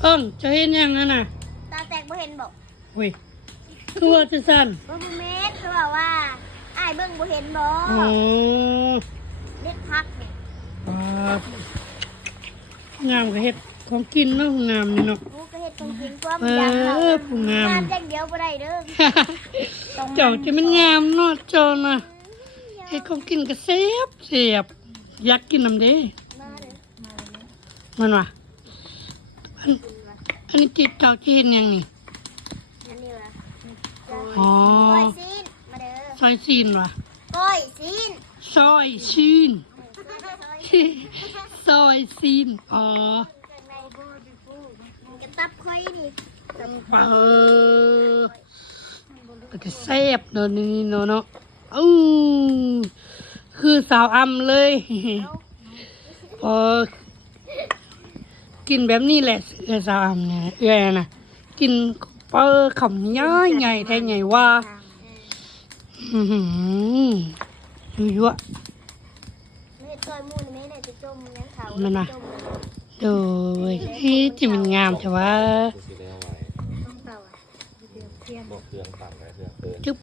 เอิ้งจะเห็นยังนั่นน่ะตาแตกบ่เห็นบอกเว้ยคือว่าจะสั่นบ่บุเมตรคือว่าว่าอ้ายเบิ่งบ่เห็นบ่อ๋อเล็ดพักเนี่ยครับงามก็เฮ็ดของกินเนาะงามนี่เนาะ กูก็เฮ็ดของกินความเออยากเราอผู้งาม งามอย่างเดียวบ่ได้เด้อเจ้าจะมันงามเนาะเจ้าน่ะเฮ็ดของกินก็แซ่บแซ่บอยากกินน้ำเด้มาเด้อมันว่ะ อันอันนี้จิตเจ้าที่เห็นยังนี่อันนี้ว่ะอ๋อก้อยซีนมาเด้อซอยซีนว่ะก้อยซีนซอยซีนซอยซีนอ๋อกระตับค่อยดิเออก็จะแซ่บเนาะนี่เนาะเนาะอือคือสาวอำเลยพอกินแบบนี้แหละ เอื้อสาวอำเนี่ยเอื้อนะกินเปอร์ขำย่อยใหญ่แท้ใหญ่ว่าอื้อหือยั่วไม่ต้อยมูนไม่ได้จะจมยังเขามันน่ะจมๆโดยที่จิมันงามแต่ว่ากูสิแล้วไว้ต้องเต่าอะเดือดเทียนบอกเครื่องต่ำไว้เครื่องเกินจึ๊บ